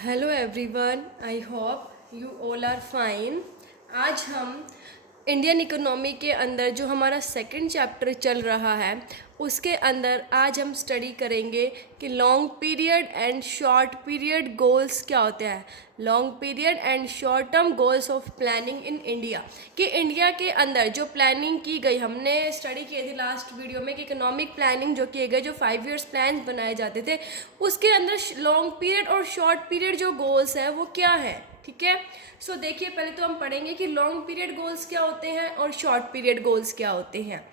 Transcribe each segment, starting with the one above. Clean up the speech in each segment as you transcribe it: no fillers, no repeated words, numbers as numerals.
Hello everyone, I hope you all are fine. आज हम Indian economy के अंदर जो हमारा सेकंड चैप्टर चल रहा है उसके अंदर आज हम स्टडी करेंगे कि long period and short period goals क्या होते हैं। Long period and short term goals of planning in India, कि इंडिया के अंदर जो प्लानिंग की गई, हमने स्टडी की थी लास्ट वीडियो में कि इकोनॉमिक प्लानिंग जो किए गए, जो 5 ईयर्स प्लान बनाए जाते थे, उसके अंदर लॉन्ग पीरियड और शॉर्ट पीरियड जो गोल्स है वो क्या है। ठीक है, सो देखिए, पहले तो हम पढ़ेंगे कि लॉन्ग पीरियड गोल्स क्या होते हैं और शॉर्ट पीरियड गोल्स क्या होते हैं।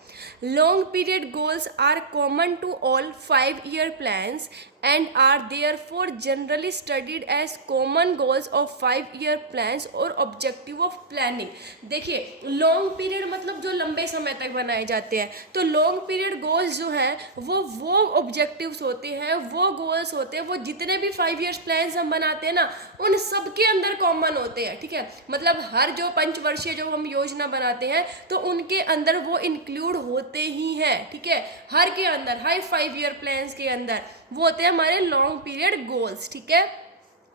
Long period goals are common to all 5 year plans and are therefore generally studied as common goals of 5 year plans और objective of planning। देखिए, लॉन्ग पीरियड मतलब जो लंबे समय तक बनाए जाते हैं, तो लॉन्ग पीरियड गोल्स जो हैं वो ऑब्जेक्टिव्स होते हैं, वो गोल्स होते हैं, वो जितने भी 5 ईयर्स प्लान्स हम बनाते हैं ना, उन सब के अंदर कॉमन होते हैं। ठीक है, मतलब हर जो पंचवर्षीय जो हम योजना बनाते हैं तो उनके अंदर वो इंक्लूड होते ही हैं। ठीक है, हर के अंदर, हर 5 ईयर प्लान्स के अंदर वो होते हैं हमारे लॉन्ग पीरियड गोल्स। ठीक है,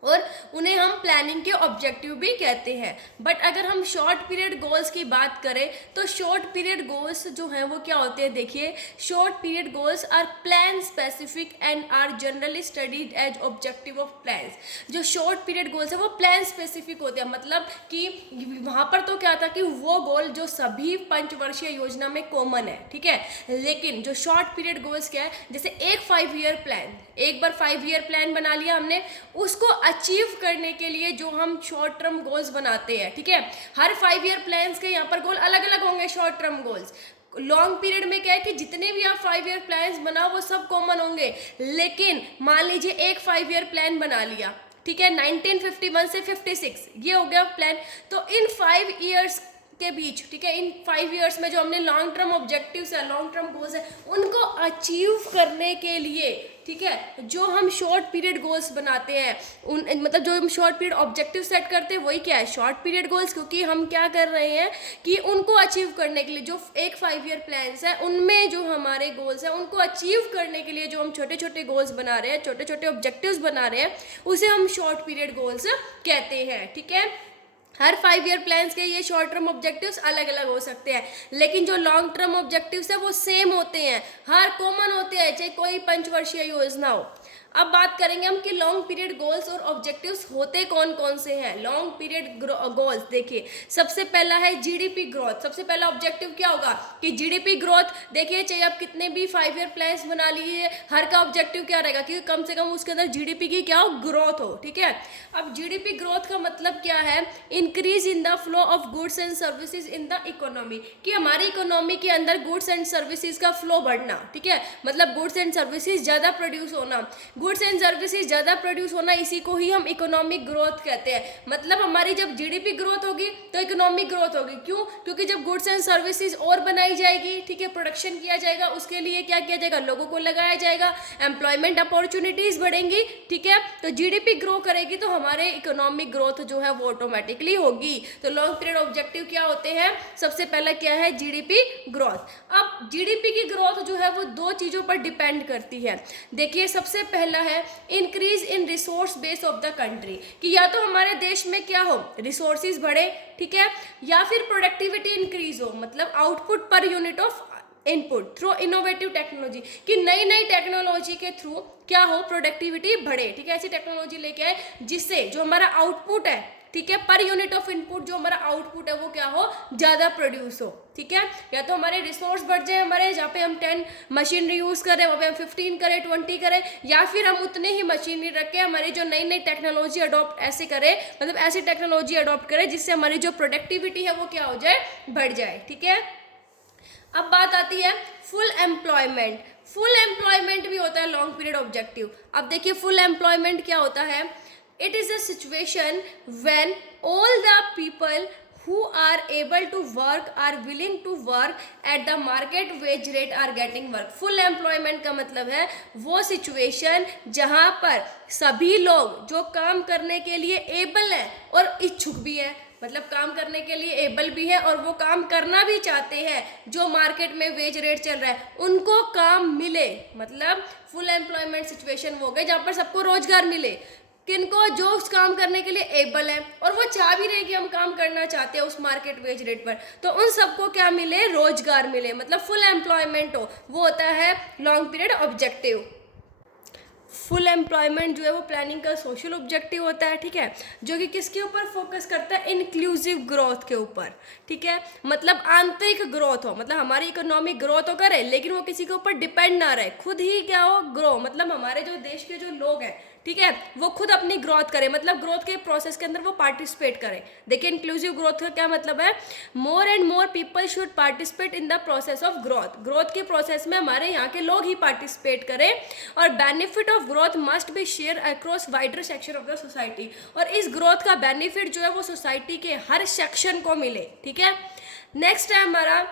और उन्हें हम प्लानिंग के ऑब्जेक्टिव भी कहते हैं। बट अगर हम शॉर्ट पीरियड गोल्स की बात करें तो शॉर्ट पीरियड गोल्स जो हैं वो क्या होते हैं। देखिए, short period goals are plan specific and are generally studied as objective of plans. जो शॉर्ट पीरियड गोल्स है वो प्लान स्पेसिफिक होते हैं, मतलब कि वहाँ पर तो क्या था कि वो गोल जो सभी पंचवर्षीय योजना में कॉमन है। ठीक है, लेकिन जो शॉर्ट पीरियड गोल्स क्या है, जैसे एक 5 ईयर प्लान, एक बार 5 ईयर प्लान बना लिया हमने, उसको अचीव करने के लिए जो हम शॉर्ट टर्म गोल्स बनाते हैं। ठीक है, हर 5 ईयर प्लान्स के यहाँ पर गोल अलग अलग होंगे। Short term goals long period में क्या है कि जितने भी आप 5 ईयर प्लान्स बनाओ वो सब कॉमन होंगे। लेकिन मान लीजिए एक 5 ईयर प्लान बना लिया, ठीक है, 1951 से 56 ये हो गया प्लान, तो इन 5 ईयर्स के बीच, ठीक है, इन 5 ईयर्स में जो हमने लॉन्ग टर्म ऑब्जेक्टिव्स है, लॉन्ग टर्म गोल्स है, उनको अचीव करने के लिए, ठीक है, जो हम शॉर्ट पीरियड गोल्स बनाते हैं, उन मतलब जो हम शॉर्ट पीरियड ऑब्जेक्टिव सेट करते हैं वही क्या है, शॉर्ट पीरियड गोल्स। क्योंकि हम क्या कर रहे हैं कि उनको अचीव करने के लिए जो एक 5 ईयर प्लान्स है उनमें जो हमारे गोल्स हैं उनको अचीव करने के लिए जो हम छोटे छोटे गोल्स बना रहे हैं, छोटे छोटे ऑब्जेक्टिव्स बना रहे हैं, उसे हम शॉर्ट पीरियड गोल्स कहते हैं। ठीक है, हर 5 ईयर प्लान्स के ये शॉर्ट टर्म ऑब्जेक्टिव्स अलग अलग हो सकते हैं, लेकिन जो लॉन्ग टर्म ऑब्जेक्टिव्स है वो सेम होते हैं, हर कॉमन होते हैं, चाहे कोई पंचवर्षीय योजना हो। अब बात करेंगे हम कि लॉन्ग पीरियड गोल्स और ऑब्जेक्टिव्स होते कौन कौन से हैं। लॉन्ग पीरियड गोल्स देखिए, सबसे पहला है जीडीपी ग्रोथ। सबसे पहला ऑब्जेक्टिव क्या होगा कि जीडीपी ग्रोथ। देखिए, चाहे आप कितने भी 5 ईयर प्लान्स बना लीजिए, हर का ऑब्जेक्टिव क्या रहेगा कि कम से कम उसके अंदर जीडीपी की क्या हो, ग्रोथ हो। ठीक है, अब जीडीपी ग्रोथ का मतलब क्या है, increase in the flow of goods and services in the economy, कि हमारी इकोनॉमी के अंदर गुड्स एंड सर्विसेज का फ्लो बढ़ना। ठीक है, मतलब गुड्स एंड सर्विसेज ज़्यादा प्रोड्यूस होना, गुड्स एंड सर्विसेज ज़्यादा प्रोड्यूस होना, इसी को ही हम इकोनॉमिक ग्रोथ कहते हैं। मतलब हमारी जब जीडीपी ग्रोथ होगी तो इकोनॉमिक ग्रोथ होगी। क्यों? क्योंकि जब गुड्स एंड सर्विसेज और बनाई जाएगी, ठीक है, प्रोडक्शन किया जाएगा, उसके लिए क्या किया जाएगा, लोगों को लगाया जाएगा, एम्प्लॉयमेंट अपॉर्चुनिटीज बढ़ेंगी। ठीक है, तो जीडीपी ग्रो करेगी तो हमारे इकोनॉमिक ग्रोथ जो है वो ऑटोमेटिकली होगी। तो लॉन्ग पीरियड ऑब्जेक्टिव क्या होते हैं, सबसे पहला क्या है, जीडीपी ग्रोथ। अब जीडीपी की ग्रोथ जो है वो दो चीज़ों पर डिपेंड करती है। देखिए, सबसे पहला है increase in resource base of the country, कि या तो हमारे देश में क्या हो, रिसोर्सेज बढ़े, ठीक है, या फिर प्रोडक्टिविटी इंक्रीज हो, मतलब output per unit of input through innovative technology, कि नई नई टेक्नोलॉजी के थ्रू क्या हो, प्रोडक्टिविटी बढ़े। ठीक है, ऐसी टेक्नोलॉजी लेके आए जिससे जो हमारा आउटपुट है, ठीक है, पर यूनिट ऑफ इनपुट जो हमारा आउटपुट है वो क्या हो, ज़्यादा प्रोड्यूस हो। ठीक है, या तो हमारे रिसोर्स बढ़ जाए, हमारे जहाँ पे हम 10 मशीनरी यूज़ करें वहाँ पे हम 15 करें, 20 करें, या फिर हम उतने ही मशीनरी रख के हमारी जो नई नई टेक्नोलॉजी अडॉप्ट ऐसे करें, मतलब ऐसी टेक्नोलॉजी अडॉप्ट करें जिससे हमारी जो प्रोडक्टिविटी है वो क्या हो जाए, बढ़ जाए। ठीक है, अब बात आती है फुल एम्प्लॉयमेंट। फुल एम्प्लॉयमेंट भी होता है लॉन्ग पीरियड ऑब्जेक्टिव। अब देखिए, फुल एम्प्लॉयमेंट क्या होता है, it is a situation when all the people who are able to work are willing to work at the market wage rate are getting work। full employment का मतलब है वो situation जहाँ पर सभी लोग जो काम करने के लिए एबल है और इच्छुक भी है, मतलब काम करने के लिए एबल भी है और वो काम करना भी चाहते हैं, जो मार्केट में वेज रेट चल रहा है उनको काम मिले, मतलब फुल एम्प्लॉयमेंट सिचुएशन वो हो गई जहाँ पर सबको रोजगार मिले। किनको जो उस काम करने के लिए एबल है और वो चाह भी रहे कि हम काम करना चाहते हैं उस मार्केट वेज रेट पर, तो उन सबको क्या मिले, रोजगार मिले, मतलब फुल एम्प्लॉयमेंट हो, वो होता है long period objective. Full employment जो है वो प्लानिंग का सोशल ऑब्जेक्टिव होता है, ठीक है, जो कि किसके ऊपर फोकस करता है, इंक्लूसिव ग्रोथ के ऊपर, ठीक है, मतलब आंतरिक ग्रोथ हो, मतलब हमारी इकोनॉमिक ग्रोथ हो करे लेकिन वो किसी के ऊपर डिपेंड ना रहे, खुद ही क्या हो, ग्रो, मतलब हमारे जो देश के जो लोग हैं, ठीक है, वो खुद अपनी ग्रोथ करें, मतलब ग्रोथ के प्रोसेस के अंदर वो पार्टिसिपेट करें। देखिए इंक्लूसिव ग्रोथ का क्या मतलब है, more and more people should participate in the process of growth, growth के प्रोसेस में हमारे यहाँ के लोग ही पार्टिसिपेट करें, और benefit of growth must be share across wider section of the society, और इस ग्रोथ का बेनिफिट जो है वो सोसाइटी के हर सेक्शन को मिले, ठीक है। नेक्स्ट है हमारा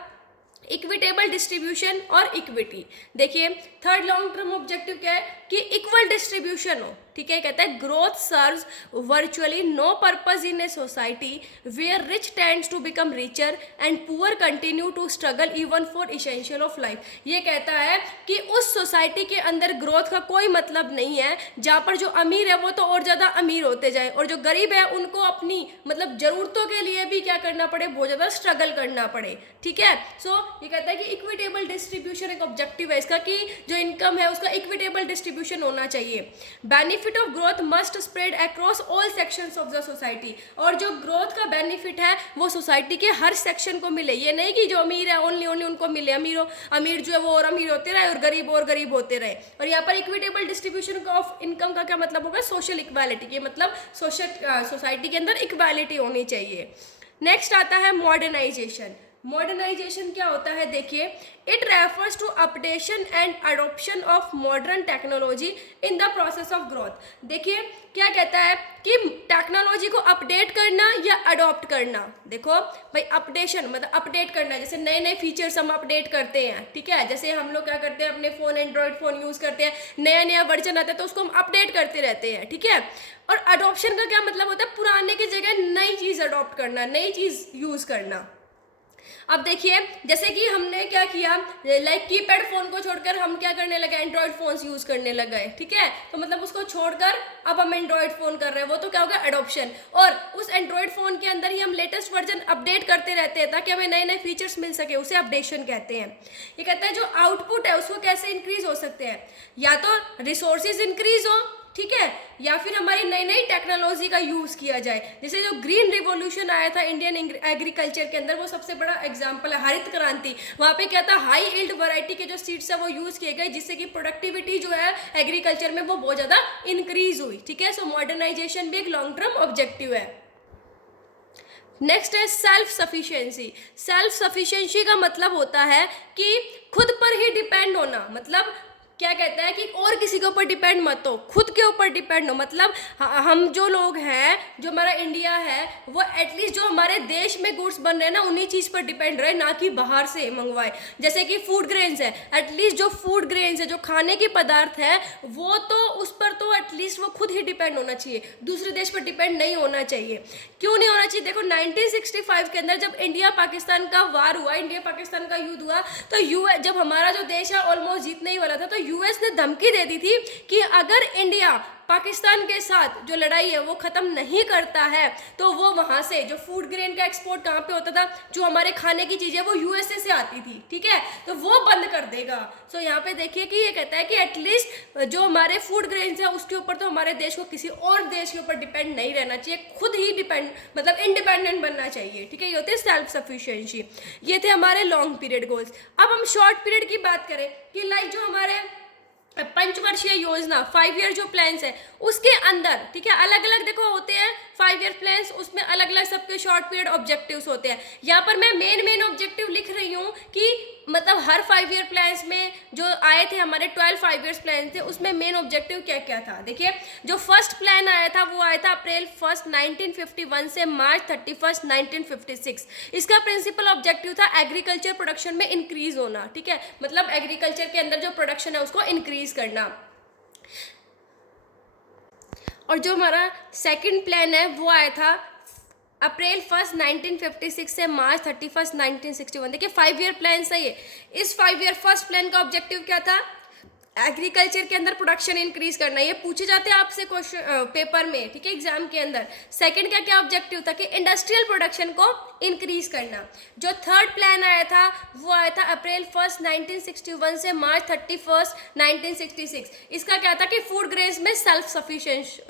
इक्विटेबल डिस्ट्रीब्यूशन और इक्विटी। देखिए थर्ड लॉन्ग टर्म ऑब्जेक्टिव क्या है कि इक्वल डिस्ट्रीब्यूशन हो, ठीक है, कहता है growth serves virtually no purpose in a society where rich tends to become richer and poor continue to struggle even for essential of life. ये कहता है कि उस सोसाइटी के अंदर ग्रोथ का कोई मतलब नहीं है जहाँ पर जो अमीर है वो तो और ज़्यादा अमीर होते जाए और जो गरीब है उनको अपनी मतलब ज़रूरतों के लिए भी क्या करना पड़े, बहुत ज़्यादा स्ट्रगल करना पड़े, ठीक है। सो ये कहता है कि इक्विटेबल डिस्ट्रीब्यूशन एक ऑब्जेक्टिव है इसका कि जो इनकम है उसका इक्विटेबल डिस्ट्रीब्यूशन होना चाहिए। Benefit of growth must spread across all sections of the society, और जो ग्रोथ का बेनिफिट है वो सोसाइटी के हर सेक्शन को मिले, ये नहीं कि जो अमीर है ओनली उनको मिले, अमीर जो है वो और अमीर होते रहे और गरीब होते रहे। और यहाँ पर इक्विटेबल डिस्ट्रीब्यूशन ऑफ इनकम का क्या मतलब होगा, सोशल इक्वालिटी, ये मतलब सोसाइटी के अंदर इक्वालिटी होनी चाहिए। नेक्स्ट आता है मॉडर्नाइजेशन। मॉडर्नाइजेशन क्या होता है, देखिए it refers to updation and adoption of modern technology in the process of growth. देखिए क्या कहता है कि टेक्नोलॉजी को अपडेट करना या अडॉप्ट करना। देखो भाई अपडेशन मतलब अपडेट करना, जैसे नए नए फीचर्स हम अपडेट करते हैं, ठीक है, जैसे हम लोग क्या करते हैं अपने फ़ोन एंड्रॉयड फ़ोन यूज़ करते हैं, नया नया वर्जन आता है तो उसको हम अपडेट करते रहते हैं, ठीक है। और अडॉप्शन का क्या मतलब होता है, पुराने की जगह नई चीज़ अडॉप्ट करना, नई चीज़ यूज़ करना। अब देखिए जैसे कि हमने क्या किया, लाइक कीपैड फोन को छोड़कर हम क्या करने लगे, एंड्रॉयड फोन्स यूज करने लग गए, ठीक है, तो मतलब उसको छोड़कर अब हम एंड्रॉयड फोन कर रहे हैं, वो तो क्या होगा एडॉप्शन। और उस एंड्रॉयड फोन के अंदर ही हम लेटेस्ट वर्जन अपडेट करते रहते हैं ताकि हमें नए नए फीचर्स मिल सके, उसे अपडेशन कहते हैं। ये कहता है जो आउटपुट है उसको कैसे इंक्रीज हो सकते हैं, या तो रिसोर्सेज इंक्रीज हो, ठीक है, या फिर हमारी नई नई टेक्नोलॉजी का यूज़ किया जाए। जैसे जो ग्रीन रिवॉल्यूशन आया था इंडियन एग्रीकल्चर के अंदर, वो सबसे बड़ा एग्जांपल है, हरित क्रांति। वहाँ पे क्या था, हाई यील्ड वैरायटी के जो सीड्स है वो यूज़ किए गए, जिससे कि प्रोडक्टिविटी जो है एग्रीकल्चर में वो बहुत ज़्यादा इंक्रीज हुई, ठीक है। सो मॉडर्नाइजेशन भी एक लॉन्ग टर्म ऑब्जेक्टिव है। नेक्स्ट है सेल्फ सफिशिएंसी। सेल्फ सफिशिएंसी का मतलब होता है कि खुद पर ही डिपेंड होना, मतलब क्या कहता है कि और किसी के ऊपर डिपेंड मत हो, खुद के ऊपर डिपेंड हो। मतलब हम जो लोग हैं, जो हमारा इंडिया है, वो एटलीस्ट जो हमारे देश में गुड्स बन रहे हैं ना उन्हीं चीज़ पर डिपेंड रहे, ना कि बाहर से मंगवाए। जैसे कि फूड ग्रेन्स है, एटलीस्ट जो फूड ग्रेन्स है, जो खाने के पदार्थ है, वो तो उस पर तो एटलीस्ट वो खुद ही डिपेंड होना चाहिए, दूसरे देश पर डिपेंड नहीं होना चाहिए। क्यों नहीं होना चाहिए, देखो 1965 के अंदर जब इंडिया पाकिस्तान का वार हुआ, इंडिया पाकिस्तान का युद्ध हुआ, तो जब हमारा जो देश है ऑलमोस्ट जीतने ही वाला था, तो यूएस ने धमकी दे दी थी कि अगर इंडिया पाकिस्तान के साथ जो लड़ाई है वो ख़त्म नहीं करता है तो वो वहाँ से जो फूड ग्रेन का एक्सपोर्ट कहाँ पे होता था, जो हमारे खाने की चीज़ें वो यूएसए से आती थी, ठीक है, तो वो बंद कर देगा। सो यहाँ पे देखिए कि ये कहता है कि एटलीस्ट जो हमारे फूड ग्रेन्स है उसके ऊपर तो हमारे देश को किसी और देश के ऊपर डिपेंड नहीं रहना चाहिए, खुद ही डिपेंड मतलब इंडिपेंडेंट बनना चाहिए, ठीक है। ये होते हैं सेल्फ सफिशिएंसी। ये थे हमारे लॉन्ग पीरियड गोल्स। अब हम शॉर्ट पीरियड की बात करें कि लाइक जो हमारे पंचवर्षीय योजना 5 ईयर जो प्लान्स है उसके अंदर, ठीक है, अलग अलग देखो होते हैं 5 ईयर प्लान्स, उसमें अलग अलग सबके शॉर्ट पीरियड ऑब्जेक्टिव्स होते हैं। यहाँ पर मैं मेन ऑब्जेक्टिव लिख रही हूँ कि मतलब हर 5 ईयर प्लान्स में जो आए थे हमारे 12 5 ईयर्स प्लान थे, उसमें मेन ऑब्जेक्टिव क्या क्या था। देखिए जो फर्स्ट प्लान आया था वो आया था अप्रैल 1 1951 से मार्च 31 1956। इसका प्रिंसिपल ऑब्जेक्टिव था एग्रीकल्चर प्रोडक्शन में इंक्रीज होना, ठीक है, मतलब एग्रीकल्चर के अंदर जो प्रोडक्शन है उसको इंक्रीज करना। और जो हमारा सेकंड प्लान है वो आया था अप्रैल 1 1956 से मार्च 31 1961। देखिए 5 ईयर प्लान सही है। इस 5 ईयर फर्स्ट प्लान का ऑब्जेक्टिव क्या था, एग्रीकल्चर के अंदर प्रोडक्शन इंक्रीज करना, ये पूछे जाते हैं आपसे क्वेश्चन पेपर में, ठीक है, एग्जाम के अंदर। सेकंड का क्या ऑब्जेक्टिव था कि इंडस्ट्रियल प्रोडक्शन को इंक्रीज करना। जो थर्ड प्लान आया था वो आया था अप्रैल 1 1961 से मार्च 31 1966। इसका क्या था कि फूड ग्रेन्स में सेल्फ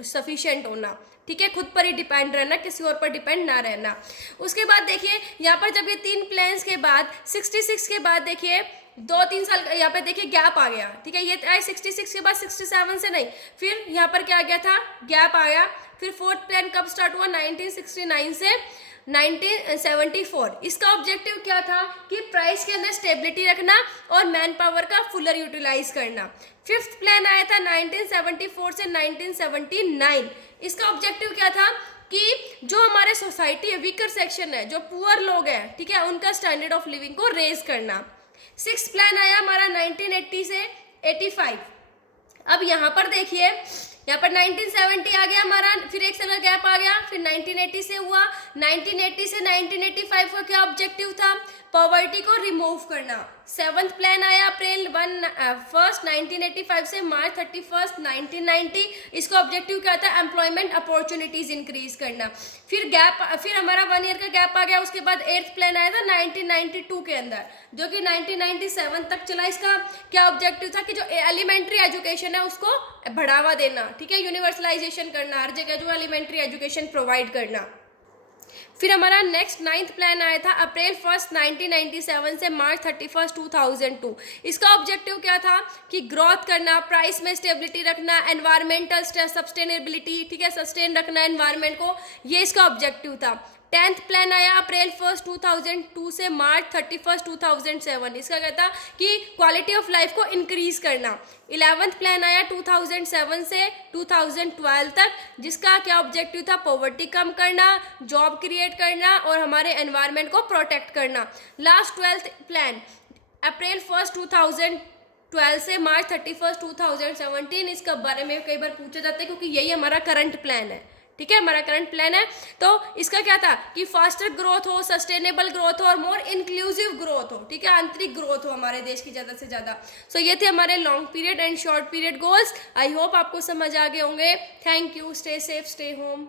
सफिशिएंट होना, ठीक है, खुद पर ही डिपेंड रहना, किसी और पर डिपेंड ना रहना। उसके बाद देखिए यहाँ पर जब ये 3 प्लान्स के बाद 66 के बाद देखिए 2-3 साल यहाँ पे देखिए गैप आ गया, ठीक है, ये आए 66 के बाद 67 से नहीं, फिर यहाँ पर क्या आ गया था, गैप आया। फिर फोर्थ प्लान कब स्टार्ट हुआ, 1969 से 1974। इसका ऑब्जेक्टिव क्या था कि प्राइस के अंदर स्टेबिलिटी रखना और मैन पावर का फुलर यूटिलाइज करना। फिफ्थ प्लान आया था 1974 से 1979। इसका ऑब्जेक्टिव क्या था कि जो हमारे सोसाइटी है, वीकर सेक्शन है, जो पुअर लोग हैं, ठीक है, उनका स्टैंडर्ड ऑफ लिविंग को रेज करना। सिक्स प्लान आया हमारा 1980 से 85। अब यहाँ पर देखिए, यहाँ पर 1970 आ गया हमारा, फिर एक साल का गैप आ गया, फिर 1980 से हुआ। 1980 से 1985 का क्या ऑब्जेक्टिव था, पॉवर्टी को रिमूव करना। सेवंथ प्लान आया अप्रैल 1 1985 से मार्च 31 1990। इसका ऑब्जेक्टिव क्या था, एम्प्लॉयमेंट अपॉर्चुनिटीज इंक्रीज करना। फिर हमारा 1 ईयर का गैप आ गया। उसके बाद 8th प्लान आया था 1992 के अंदर, जो कि 1997 तक चला। इसका क्या ऑब्जेक्टिव था कि जो एलिमेंट्री एजुकेशन है उसको बढ़ावा देना, ठीक है, यूनिवर्सलाइजेशन करना, हर जगह जो एलिमेंट्री एजुकेशन प्रोवाइड करना। फिर हमारा नेक्स्ट 9th प्लान आया था अप्रैल 1 1997 से मार्च 31 2002। इसका ऑब्जेक्टिव क्या था कि ग्रोथ करना, प्राइस में स्टेबिलिटी रखना, एनवायरमेंटल सस्टेनेबिलिटी, ठीक है, सस्टेन रखना एनवायरमेंट को, ये इसका ऑब्जेक्टिव था। 10th प्लान आया अप्रैल 1 2002 से मार्च 31 2007। इसका कहता कि क्वालिटी ऑफ लाइफ को इंक्रीज करना। 11th प्लान आया 2007 से 2012 तक, जिसका क्या ऑब्जेक्टिव था, पॉवर्टी कम करना, जॉब क्रिएट करना और हमारे एनवायरनमेंट को प्रोटेक्ट करना। लास्ट 12th प्लान अप्रैल 1 2012 से मार्च 31 2017। इसका बारे में कई बार पूछा जाता है क्योंकि यही हमारा करंट प्लान है, ठीक है, हमारा करंट प्लान है। तो इसका क्या था कि फास्टर ग्रोथ हो, सस्टेनेबल ग्रोथ हो और मोर इंक्लूसिव ग्रोथ हो, ठीक है, आंतरिक ग्रोथ हो हमारे देश की ज़्यादा से ज़्यादा। सो ये थे हमारे long period and short period goals. I hope आपको समझ आ गए होंगे। Thank you, stay safe, stay home.